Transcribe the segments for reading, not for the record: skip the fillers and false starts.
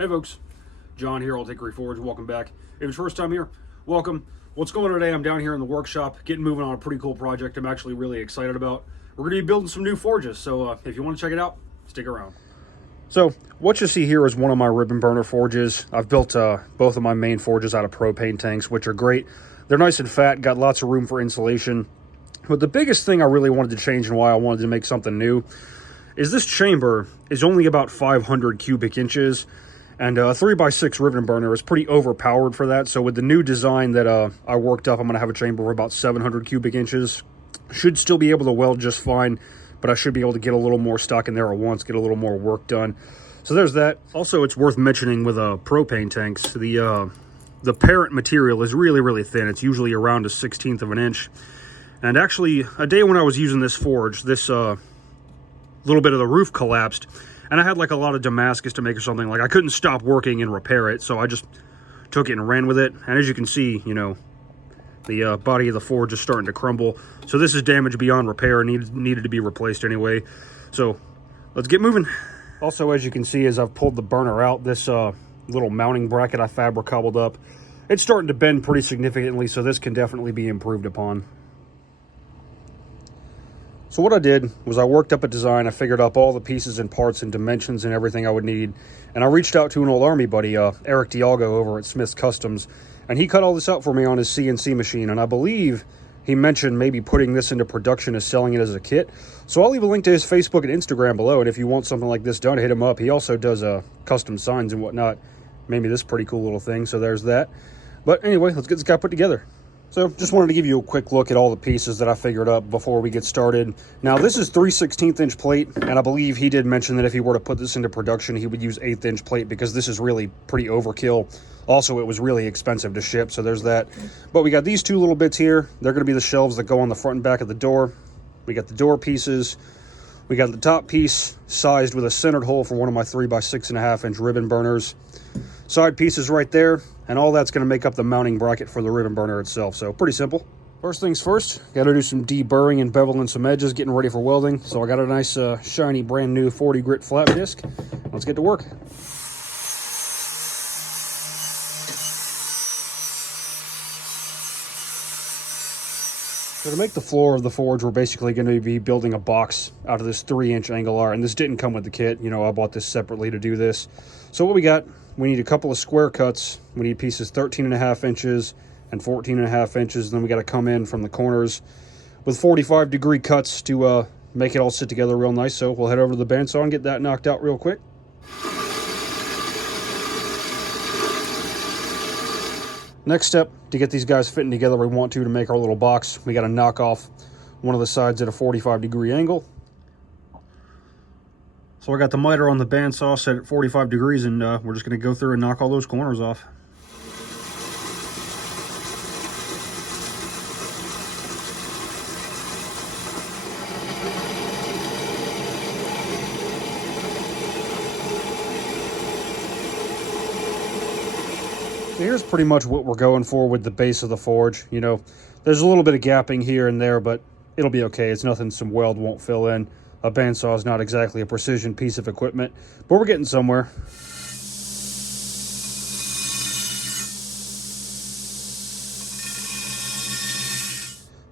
Hey folks, John here, Refractory Forge. Welcome back. If it's your first time here, welcome. What's going on today? I'm down here in the workshop, getting moving on a pretty cool project I'm actually really excited about. We're going to be building some new forges, so if you want to check it out, stick around. So what you see here is one of my ribbon burner forges. I've built both of my main forges out of propane tanks, which are great. They're nice and fat, got lots of room for insulation. But the biggest thing I really wanted to change and why I wanted to make something new is this chamber is only about 500 cubic inches. And a 3x6 ribbon burner is pretty overpowered for that. So with the new design that I worked up, I'm going to have a chamber of about 700 cubic inches. Should still be able to weld just fine, but I should be able to get a little more stock in there at once, get a little more work done. So there's that. Also, it's worth mentioning with propane tanks, the parent material is really, really thin. It's usually around a 1/16 of an inch. And actually, a day when I was using this forge, this little bit of the roof collapsed. And I had like a lot of Damascus to make or something. Like I couldn't stop working and repair it, so I just took it and ran with it. And as you can see, you know, the body of the forge is starting to crumble. So this is damage beyond repair, needed to be replaced anyway. So let's get moving. Also, as you can see, as I've pulled the burner out, this little mounting bracket I fabric cobbled up, it's starting to bend pretty significantly, so this can definitely be improved upon. So what I did was I worked up a design. I figured up all the pieces and parts and dimensions and everything I would need. And I reached out to an old Army buddy, Eric Dialgo over at Smith's Customs. And he cut all this out for me on his CNC machine. And I believe he mentioned maybe putting this into production as selling it as a kit. So I'll leave a link to his Facebook and Instagram below. And if you want something like this done, hit him up. He also does custom signs and whatnot. Maybe this pretty cool little thing. So there's that. But anyway, let's get this guy put together. So just wanted to give you a quick look at all the pieces that I figured up before we get started. Now this is 3/16 inch plate, and I believe he did mention that if he were to put this into production, he would use 1/8 inch plate because this is really pretty overkill. Also, it was really expensive to ship, so there's that. But we got these two little bits here. They're gonna be the shelves that go on the front and back of the door. We got the door pieces. We got the top piece sized with a centered hole for one of my 3x6.5 inch ribbon burners. Side pieces right there, and all that's going to make up the mounting bracket for the ribbon burner itself. So pretty simple. First things first, got to do some deburring and beveling some edges, getting ready for welding. So I got a nice shiny brand new 40 grit flat disc. Let's get to work. So to make the floor of the forge, we're basically going to be building a box out of this 3-inch angle R, and this didn't come with the kit. You know, I bought this separately to do this. So what we got, we need a couple of square cuts. We need pieces 13.5 inches and 14.5 inches. And then we got to come in from the corners with 45-degree cuts to make it all sit together real nice. So we'll head over to the bandsaw and get that knocked out real quick. Next step, to get these guys fitting together we want to make our little box, we got to knock off one of the sides at a 45-degree angle. So I got the miter on the bandsaw set at 45 degrees, and we're just going to go through and knock all those corners off. So here's pretty much what we're going for with the base of the forge. You know, there's a little bit of gapping here and there, but it'll be okay. It's nothing some weld won't fill in. A bandsaw is not exactly a precision piece of equipment, but we're getting somewhere.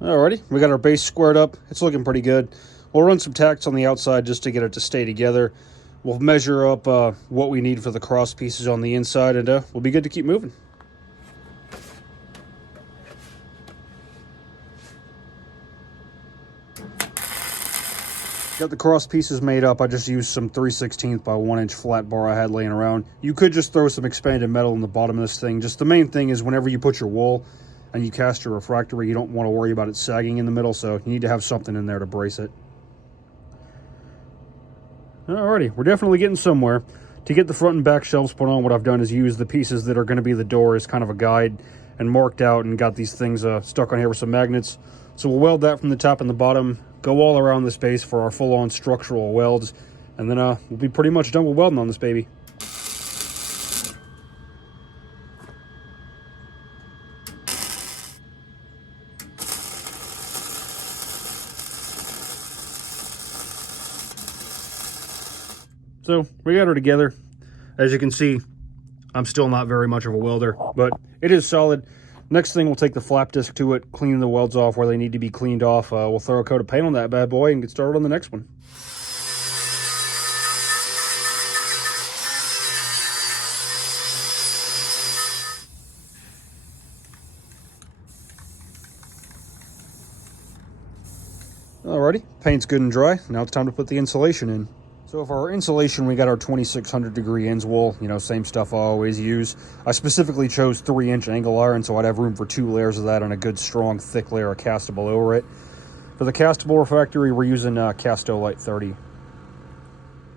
Alrighty, we got our base squared up. It's looking pretty good. We'll run some tacks on the outside just to get it to stay together. We'll measure up what we need for the cross pieces on the inside, and we'll be good to keep moving. Got the cross pieces made up. I just used some 3/16 by 1 inch flat bar I had laying around. You could just throw some expanded metal in the bottom of this thing. Just the main thing is whenever you put your wool and you cast your refractory, you don't want to worry about it sagging in the middle, so you need to have something in there to brace it. Alrighty, we're definitely getting somewhere. To get the front and back shelves put on, what I've done is use the pieces that are going to be the door as kind of a guide and marked out, and got these things stuck on here with some magnets. So we'll weld that from the top and the bottom, go all around this base for our full-on structural welds, and then we'll be pretty much done with welding on this baby. So we got her together. As you can see, I'm still not very much of a welder, but it is solid. Next thing, we'll take the flap disc to it, clean the welds off where they need to be cleaned off. We'll throw a coat of paint on that bad boy and get started on the next one. Alrighty, paint's good and dry. Now it's time to put the insulation in. So for our insulation, we got our 2600 degree ends wool, you know, same stuff I always use. I specifically chose 3-inch angle iron, so I'd have room for 2 layers of that and a good strong thick layer of castable over it. For the castable refractory, we're using Castolite 30.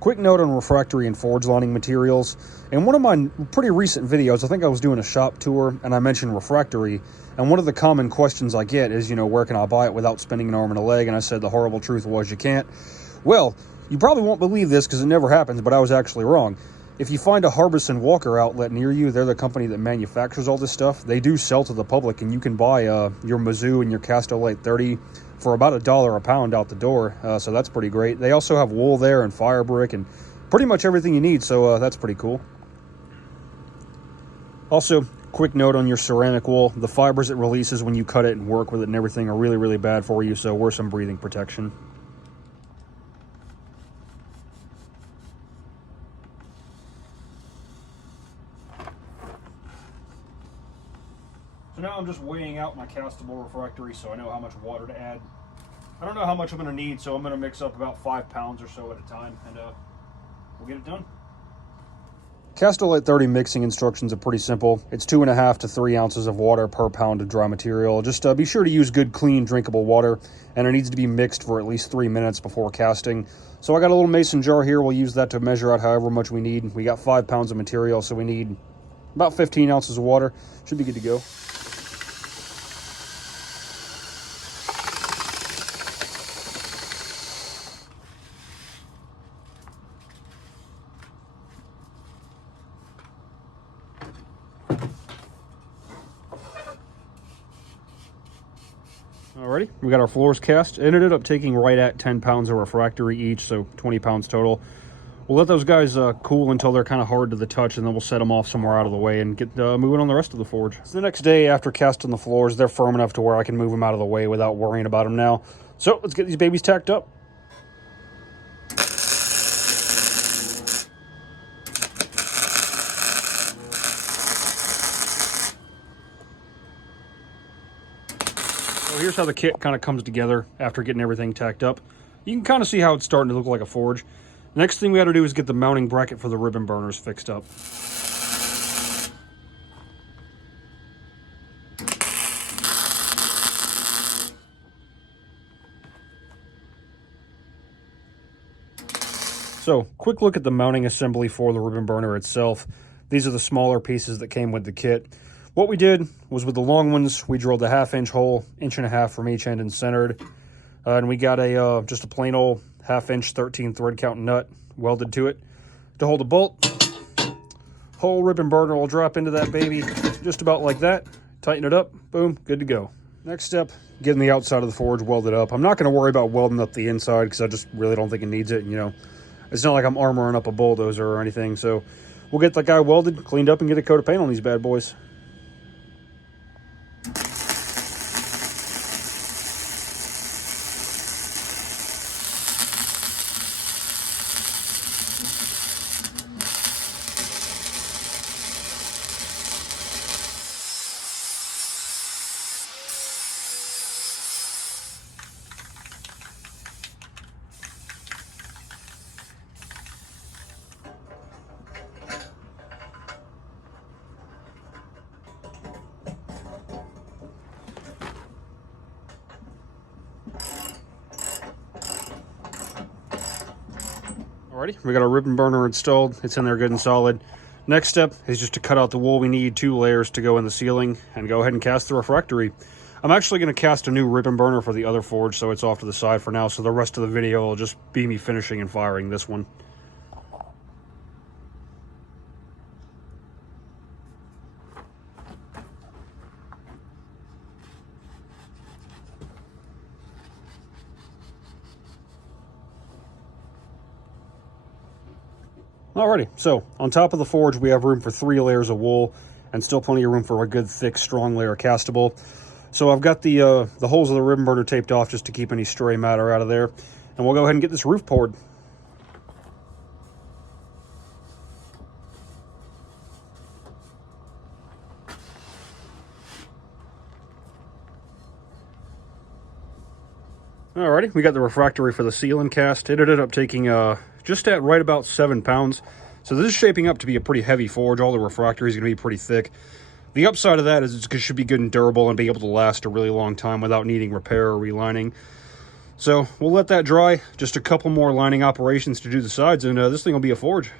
Quick note on refractory and forge lining materials. In one of my pretty recent videos, I think I was doing a shop tour and I mentioned refractory. And one of the common questions I get is, you know, where can I buy it without spending an arm and a leg? And I said the horrible truth was you can't. Well, you probably won't believe this because it never happens, but I was actually wrong. If you find a Harbison Walker outlet near you, they're the company that manufactures all this stuff. They do sell to the public, and you can buy your Mizzou and your Castolite 30 for about $1 a pound out the door. So that's pretty great. They also have wool there and fire brick and pretty much everything you need. So that's pretty cool. Also, quick note on your ceramic wool. The fibers it releases when you cut it and work with it and everything are really, really bad for you. So wear some breathing protection. So now I'm just weighing out my castable refractory so I know how much water to add. I don't know how much I'm going to need, so I'm going to mix up about 5 pounds or so at a time, and we'll get it done. Castolite 30 mixing instructions are pretty simple. It's 2.5 to 3 ounces of water per pound of dry material. Just be sure to use good, clean, drinkable water, and it needs to be mixed for at least 3 minutes before casting. So I got a little mason jar here. We'll use that to measure out however much we need. We got 5 pounds of material, so we need about 15 ounces of water. Should be good to go. Alrighty, we got our floors cast. It ended up taking right at 10 pounds of refractory each, so 20 pounds total. We'll let those guys cool until they're kind of hard to the touch, and then we'll set them off somewhere out of the way and get moving on the rest of the forge. So the next day after casting the floors, they're firm enough to where I can move them out of the way without worrying about them now. So let's get these babies tacked up. So here's how the kit kind of comes together after getting everything tacked up. You can kind of see how it's starting to look like a forge. Next thing we got to do is get the mounting bracket for the ribbon burners fixed up. So, quick look at the mounting assembly for the ribbon burner itself. These are the smaller pieces that came with the kit. What we did was with the long ones, we drilled a 1/2-inch hole, 1.5 inches from each end and centered. And we got just a plain old 1/2-inch 13 thread count nut welded to it to hold the bolt. Whole ribbon burner will drop into that baby just about like that. Tighten it up, boom, good to go. Next step, getting the outside of the forge welded up. I'm not going to worry about welding up the inside because I just really don't think it needs it. You know, it's not like I'm armoring up a bulldozer or anything. So we'll get that guy welded, cleaned up, and get a coat of paint on these bad boys. Alrighty, we got our ribbon burner installed. It's in there good and solid. Next step is just to cut out the wool. We need 2 layers to go in the ceiling and go ahead and cast the refractory. I'm actually going to cast a new ribbon burner for the other forge, so it's off to the side for now. So the rest of the video will just be me finishing and firing this one. Alrighty, so on top of the forge, we have room for 3 layers of wool and still plenty of room for a good, thick, strong layer castable. So I've got the holes of the ribbon burner taped off just to keep any stray matter out of there. And we'll go ahead and get this roof poured. Alrighty, we got the refractory for the ceiling cast. It ended up taking just at right about 7 pounds. So this is shaping up to be a pretty heavy forge. All the refractory is going to be pretty thick. The upside of that is it should be good and durable and be able to last a really long time without needing repair or relining. So we'll let that dry. Just a couple more lining operations to do the sides, and this thing will be a forge.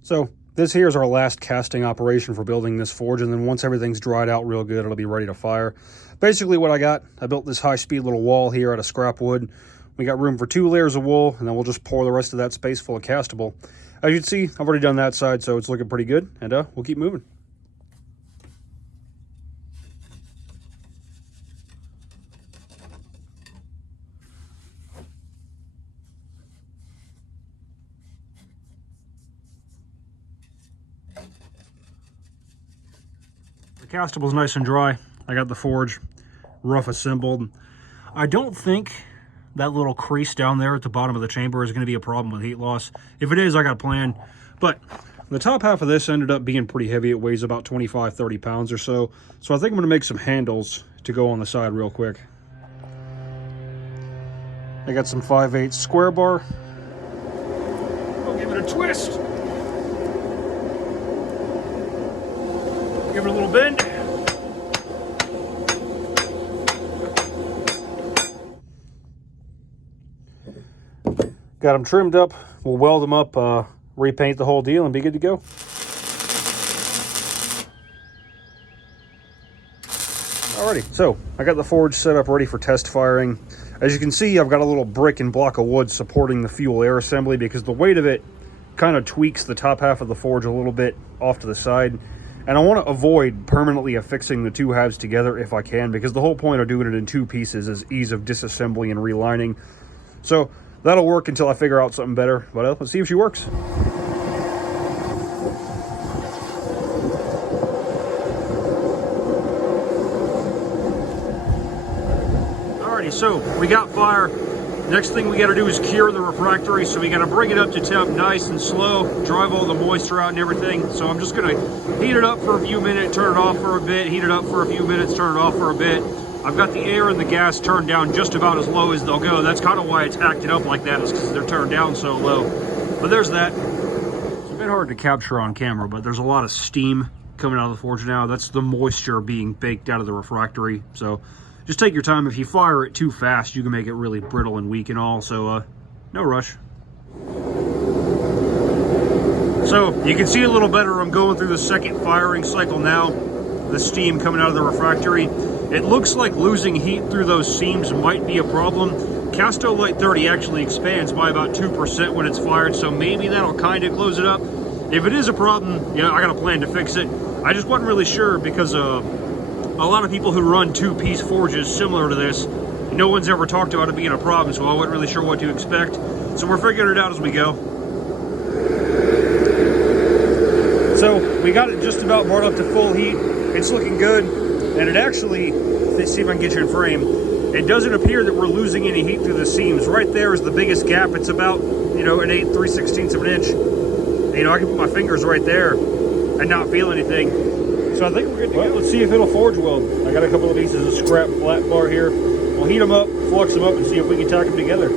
So this here is our last casting operation for building this forge, and then once everything's dried out real good, it'll be ready to fire. Basically what I built this high-speed little wall here out of scrap wood. We got room for 2 layers of wool, and then we'll just pour the rest of that space full of castable. As you can see, I've already done that side, so it's looking pretty good, and we'll keep moving. The castable's nice and dry. I got the forge rough assembled. I don't think that little crease down there at the bottom of the chamber is going to be a problem with heat loss. If it is, I got a plan. But the top half of this ended up being pretty heavy. It weighs about 25-30 pounds or so. So I think I'm going to make some handles to go on the side real quick. I got some 5/8 square bar. I'll give it a twist. Give it a little bend. Got them trimmed up. We'll weld them up, repaint the whole deal, and be good to go. Alrighty, so I got the forge set up ready for test firing. As you can see, I've got a little brick and block of wood supporting the fuel air assembly because the weight of it kind of tweaks the top half of the forge a little bit off to the side. And I want to avoid permanently affixing the two halves together if I can, because the whole point of doing it in 2 pieces is ease of disassembly and relining. So that'll work until I figure out something better, but let's see if she works. Alrighty, so we got fire. Next thing we got to do is cure the refractory, so we got to bring it up to temp nice and slow, drive all the moisture out and everything. So I'm just going to heat it up for a few minutes, turn it off for a bit, heat it up for a few minutes, turn it off for a bit. I've got the air and the gas turned down just about as low as they'll go. That's kind of why it's acted up like that, is because they're turned down so low. But there's that. It's a bit hard to capture on camera, but there's a lot of steam coming out of the forge now. That's the moisture being baked out of the refractory. So just take your time. If you fire it too fast, you can make it really brittle and weak and all. So no rush. So you can see a little better. I'm going through the second firing cycle now. The steam coming out of the refractory. It looks like losing heat through those seams might be a problem. Castolite 30 actually expands by about 2% when it's fired, so maybe that'll kind of close it up. If it is a problem, I got a plan to fix it. I just wasn't really sure because a lot of people who run 2-piece forges similar to this, no one's ever talked about it being a problem, so I wasn't really sure what to expect. So we're figuring it out as we go. So we got it just about brought up to full heat. It's looking good. And it actually, let's see if I can get you in frame, it doesn't appear that we're losing any heat through the seams. Right there is the biggest gap. It's about, an 3/16 of an inch. I can put my fingers right there and not feel anything. So I think we're good to go. Let's see if it'll forge weld. I got a couple of pieces of scrap flat bar here. We'll heat them up, flux them up, and see if we can tack them together.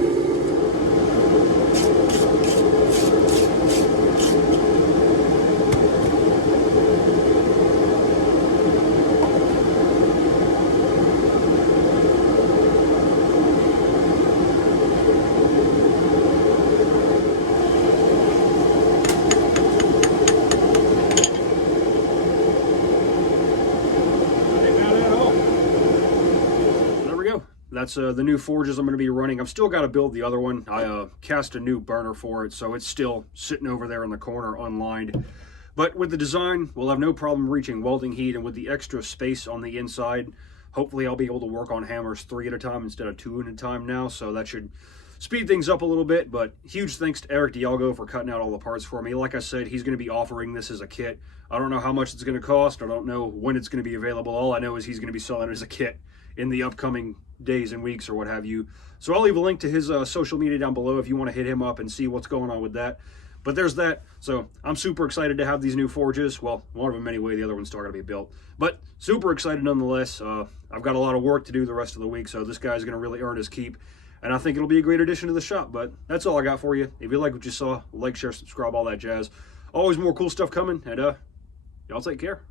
That's the new forges I'm going to be running. I've still got to build the other one. I cast a new burner for it, so it's still sitting over there in the corner unlined. But with the design, we'll have no problem reaching welding heat, and with the extra space on the inside, hopefully I'll be able to work on hammers 3 at a time instead of 2 at a time now, so that should speed things up a little bit. But huge thanks to Eric Dialgo for cutting out all the parts for me. Like I said, he's going to be offering this as a kit. I don't know how much it's going to cost. I don't know when it's going to be available. All I know is he's going to be selling it as a kit in the upcoming days and weeks or what have you. So I'll leave a link to his social media down below if you want to hit him up and see what's going on with that. But there's that. So I'm super excited to have these new forges. Well, one of them anyway. The other one's still got to be built. But super excited nonetheless. I've got a lot of work to do the rest of the week, so this guy's going to really earn his keep. And I think it'll be a great addition to the shop. But that's all I got for you. If you like what you saw, like, share, subscribe, all that jazz. Always more cool stuff coming. And y'all take care.